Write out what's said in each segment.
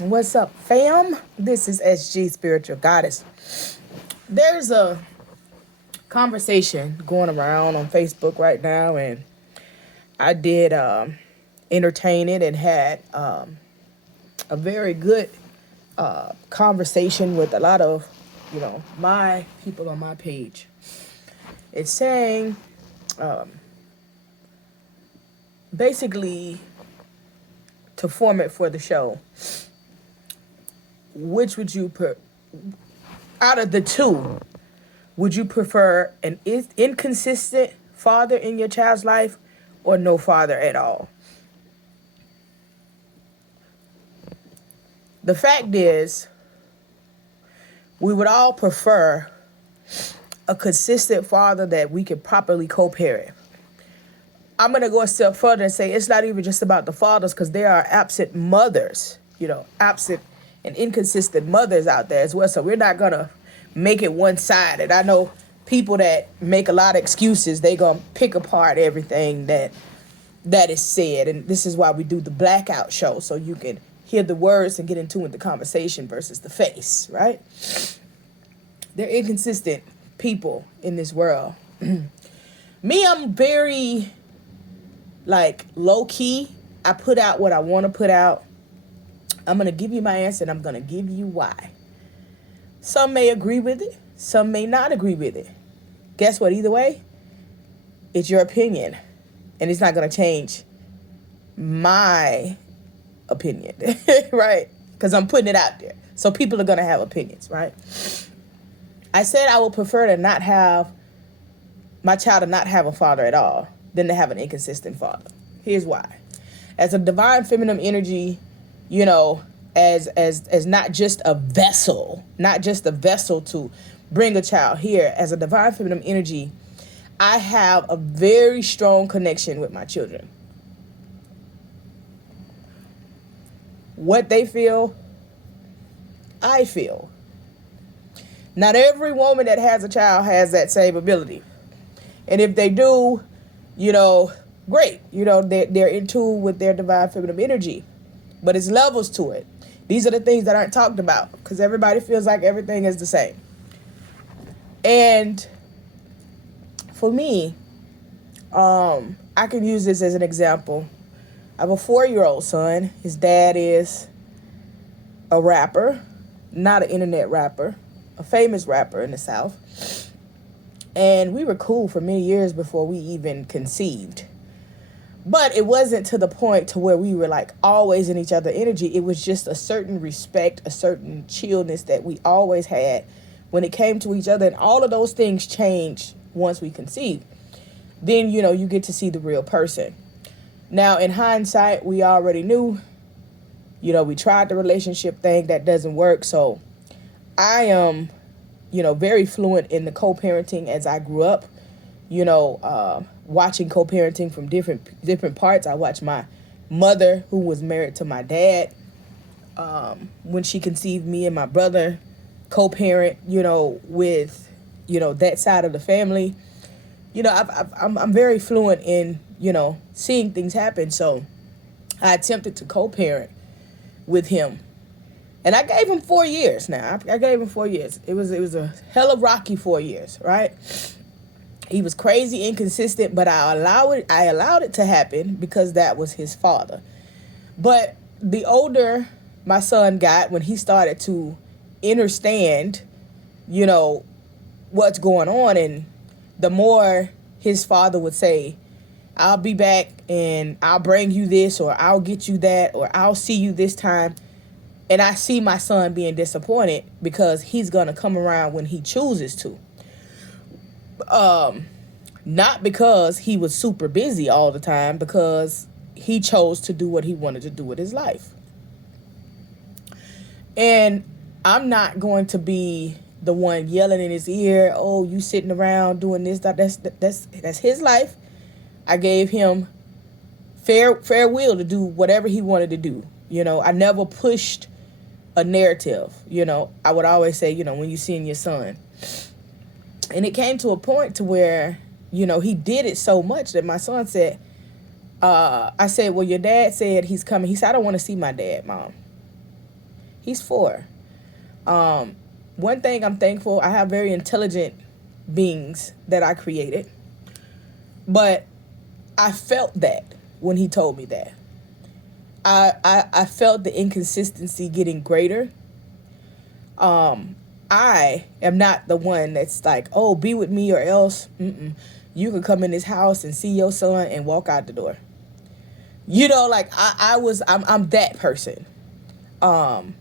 What's up, fam? This is SG Spiritual Goddess. There's a conversation going around on Facebook right now, and I did entertain it and had a very good conversation with a lot of, my people on my page. It's saying basically to form it for the show, which would you put out of the two? Would you prefer an inconsistent father in your child's life or no father at all? The fact is, we would all prefer a consistent father that we could properly co-parent. I'm going to go a step further and say it's not even just about the fathers, because there are absent mothers, absent and inconsistent mothers out there as well. So we're not going to make it one-sided. I know people that make a lot of excuses. They going to pick apart everything that is said. And this is why we do the blackout show, so you can hear the words and get into the conversation versus the face, right? They're inconsistent people in this world. Me, I'm very, low-key. I put out what I want to put out. I'm going to give you my answer, and I'm going to give you why. Some may agree with it. Some may not agree with it. Guess what? Either way, it's your opinion. And it's not going to change my opinion, right? Because I'm putting it out there. So people are going to have opinions, right? I said I would prefer to not have my child to not have a father at all than to have an inconsistent father. Here's why. As a divine feminine energy, as not just a vessel to bring a child here, as a divine feminine energy, I have a very strong connection with my children. What they feel, I feel. Not every woman that has a child has that same ability. And if they do, great. They're in tune with their divine feminine energy. But it's levels to it. These are the things that aren't talked about, because everybody feels like everything is the same. And for me, I can use this as an example. I have a 4-year-old son. His dad is a rapper, not an internet rapper, a famous rapper in the South. And we were cool for many years before we even conceived. But it wasn't to the point to where we were always in each other's energy. It was just a certain respect, a certain chillness that we always had when it came to each other. And all of those things changed once we conceived. Then, you get to see the real person. Now, in hindsight, we already knew, we tried the relationship thing. That doesn't work. So I am, very fluent in the co-parenting as I grew up, watching co-parenting from different parts. I watched my mother, who was married to my dad, when she conceived me and my brother, co-parent, with, that side of the family. I'm very fluent in, seeing things happen. So I attempted to co-parent with him. And I gave him 4 years now. I gave him 4 years. It was a hella rocky 4 years, right? He was crazy inconsistent, but I allowed it to happen because that was his father. But the older my son got, when he started to understand, what's going on, and the more his father would say, I'll be back and I'll bring you this, or I'll get you that, or I'll see you this time. And I see my son being disappointed because he's going to come around when he chooses to. Not because he was super busy all the time, because he chose to do what he wanted to do with his life. And I'm not going to be the one yelling in his ear, oh, you sitting around doing this, that's his life. I gave him fair will to do whatever he wanted to do. I never pushed a narrative. I would always say, when you seeing your son. And it came to a point to where, he did it so much that my son said, I said, well, your dad said he's coming. He said, I don't want to see my dad, Mom. He's 4. One thing I'm thankful, I have very intelligent beings that I created. But I felt that when he told me that. I felt the inconsistency getting greater. I am not the one that's like, oh, be with me or else. You can come in this house and see your son and walk out the door. You know, like I'm that person. I'm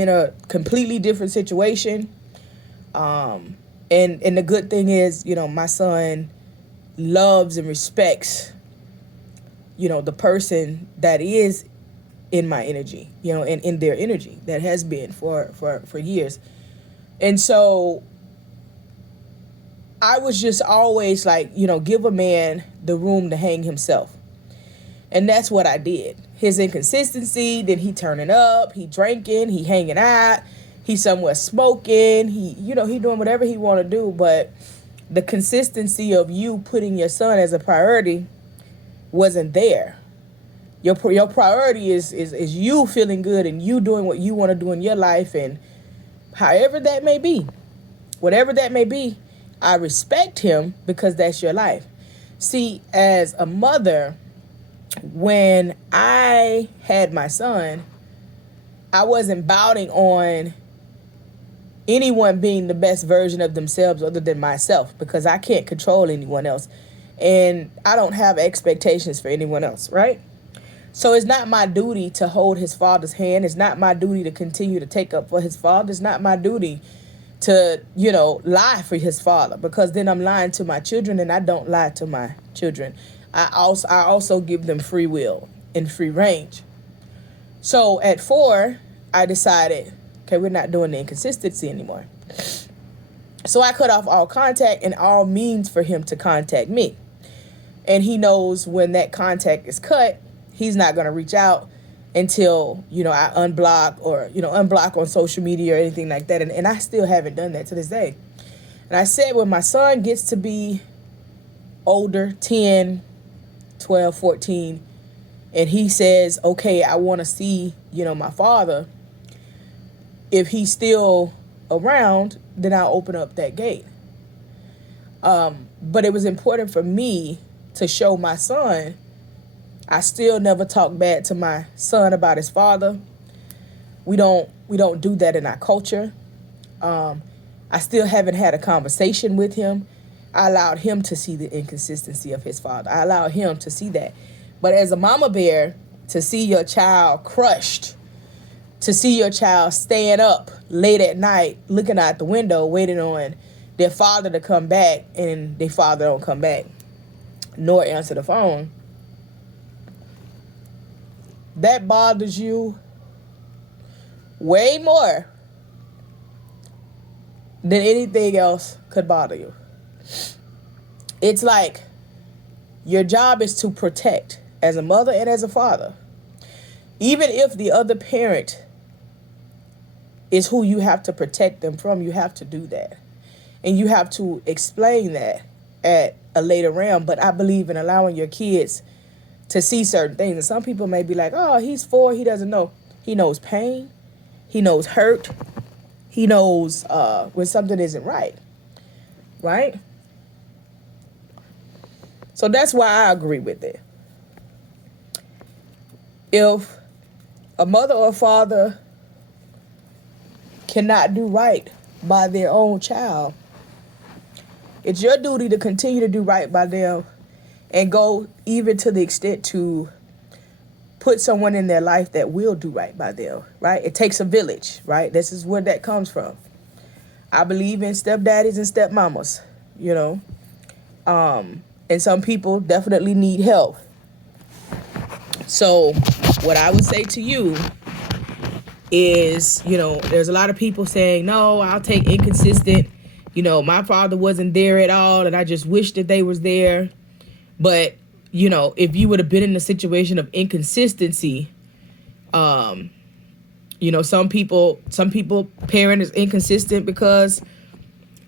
in a completely different situation. And the good thing is, you know, my son loves and respects, you know, the person that is in my energy, you know, and in their energy that has been for years. And so I was just always like, you know, give a man the room to hang himself. And that's what I did. His inconsistency, then he turning up, he drinking, he hanging out, he somewhere smoking, he doing whatever he want to do. But the consistency of you putting your son as a priority wasn't there. Your priority is you feeling good and you doing what you want to do in your life, and however that may be, whatever that may be, I respect him because that's your life. See, as a mother, when I had my son, I wasn't bounding on anyone being the best version of themselves other than myself, because I can't control anyone else. And I don't have expectations for anyone else, right? So it's not my duty to hold his father's hand. It's not my duty to continue to take up for his father. It's not my duty to, you know, lie for his father, because then I'm lying to my children, and I don't lie to my children. I also give them free will and free range. So at 4, I decided, okay, we're not doing the inconsistency anymore. So I cut off all contact and all means for him to contact me. And he knows when that contact is cut, he's not going to reach out until, you know, I unblock or, you know, unblock on social media or anything like that. And I still haven't done that to this day. And I said, when my son gets to be older, 10, 12, 14, and he says, okay, I want to see, you know, my father, if he's still around, then I'll open up that gate. But it was important for me to show my son I still never talk bad to my son about his father. We don't do that in our culture. I still haven't had a conversation with him. I allowed him to see the inconsistency of his father. I allowed him to see that. But as a mama bear, to see your child crushed, to see your child staying up late at night, looking out the window, waiting on their father to come back, and their father don't come back, nor answer the phone, that bothers you way more than anything else could bother you. It's like your job is to protect as a mother and as a father. Even if the other parent is who you have to protect them from, you have to do that. And you have to explain that at a later round. But I believe in allowing your kids to see certain things. And some people may be like, oh, he's 4, he doesn't know. He knows pain. He knows hurt. He knows when something isn't right. Right? So that's why I agree with it. If a mother or father cannot do right by their own child, it's your duty to continue to do right by them, and go even to the extent to put someone in their life that will do right by them, right? It takes a village, right? This is where that comes from. I believe in stepdaddies and stepmamas, you know. And some people definitely need help. So what I would say to you is, you know, there's a lot of people saying, no, I'll take inconsistent. You know, my father wasn't there at all, and I just wish that they was there. But, you know, if you would have been in a situation of inconsistency, you know, some people parent is inconsistent because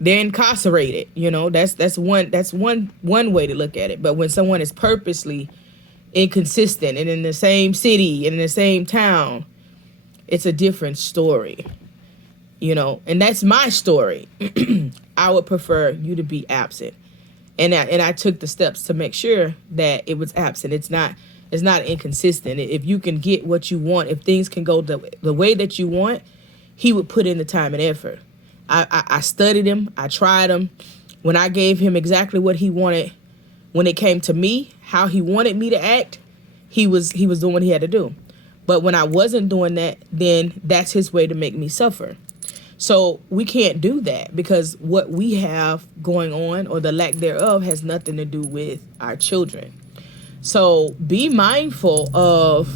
they're incarcerated. You know, that's one way to look at it. But when someone is purposely inconsistent and in the same city and in the same town, it's a different story, and that's my story. I would prefer you to be absent. And I took the steps to make sure that it was absent. It's not inconsistent. If you can get what you want, if things can go the way that you want, he would put in the time and effort. I studied him. I tried him. When I gave him exactly what he wanted, when it came to me, how he wanted me to act, he was doing what he had to do. But when I wasn't doing that, then that's his way to make me suffer. So we can't do that, because what we have going on, or the lack thereof, has nothing to do with our children. So be mindful of,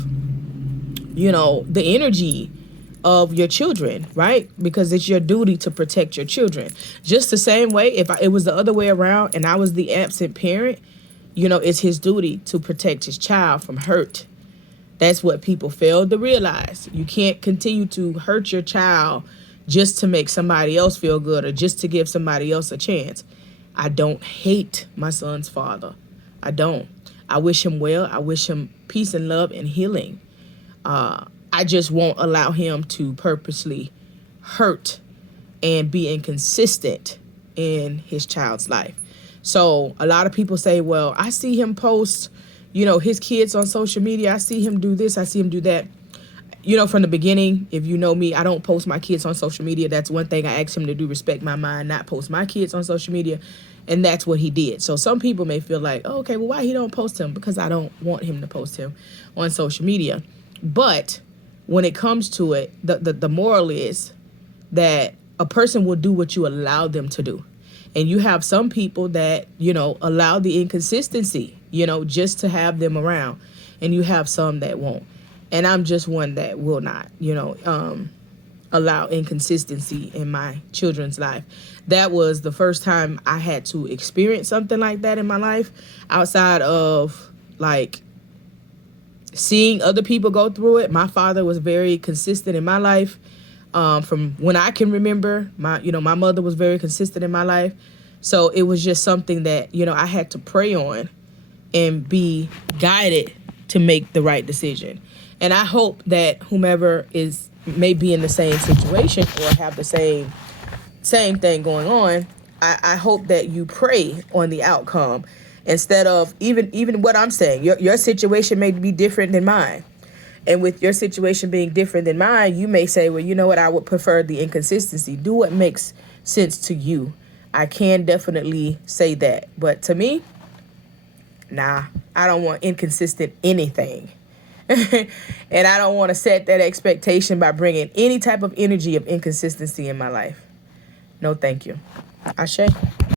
the energy of your children, right? Because it's your duty to protect your children. Just the same way, if it was the other way around and I was the absent parent, it's his duty to protect his child from hurt. That's what people fail to realize. You can't continue to hurt your child just to make somebody else feel good, or just to give somebody else a chance. I don't hate my son's father. I don't. I wish him well. I wish him peace and love and healing. I just won't allow him to purposely hurt and be inconsistent in his child's life. So a lot of people say, well, I see him post, his kids on social media. I see him do this. I see him do that. From the beginning, if you know me, I don't post my kids on social media. That's one thing I asked him to do, respect my mind, not post my kids on social media. And that's what he did. So some people may feel like, oh, okay, well, why he don't post him? Because I don't want him to post him on social media. But when it comes to it, the moral is that a person will do what you allow them to do. And you have some people that, allow the inconsistency, just to have them around. And you have some that won't. And I'm just one that will not, allow inconsistency in my children's life. That was the first time I had to experience something like that in my life, outside of like seeing other people go through it. My father was very consistent in my life. From when I can remember, my mother was very consistent in my life. So it was just something that, I had to pray on and be guided to make the right decision. And I hope that whomever may be in the same situation or have the same thing going on, I hope that you pray on the outcome instead of even what I'm saying. Your situation may be different than mine. And with your situation being different than mine, you may say, well, you know what, I would prefer the inconsistency. Do what makes sense to you. I can definitely say that. But to me, nah, I don't want inconsistent anything. And I don't want to set that expectation by bringing any type of energy of inconsistency in my life. No, thank you. Ashe.